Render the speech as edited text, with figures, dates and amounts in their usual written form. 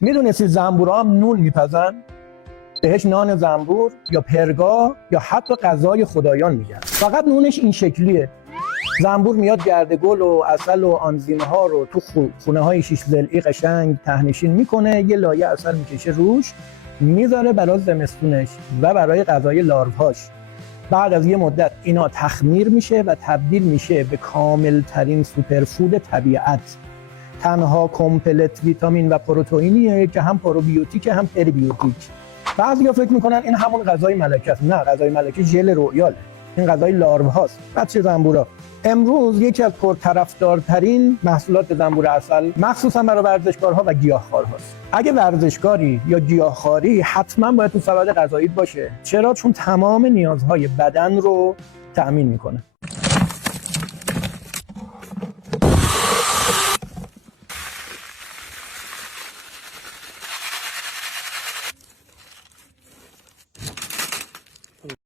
میدونستید زنبورا هم نون میپزن؟ بهش نان زنبور یا پرگاه یا حتی غذای خدایان میگن. فقط نونش این شکلیه. زنبور میاد گرد گل و عسل و آنزیم ها رو تو خونه های 6 ضلعی قشنگ تهنشین میکنه، یه لایه عسل میکشه روش، میذاره برای زمستونش و برای غذای لاروهاش. بعد از یه مدت اینا تخمیر میشه و تبدیل میشه به کامل ترین سوپرفود طبیعت. تنها کمپلت ویتامین و پروتئینیه که هم پروبیوتیک هم پریبیوتیک. بعضیا فکر میکنن این همون غذای ملکه است. نه، غذای ملکه ژل رویاله. این غذای لاروه هاست. بچه زنبورا. امروز یکی از پرطرفدارترین محصولات زنبور عسل مخصوصا برای ورزشکارها و گیاهخوارهاست. اگه ورزشکاری یا گیاهخواری حتما باید تو سبد غذاییت باشه. چرا؟ چون تمام نیازهای بدن رو تأمین میکنه.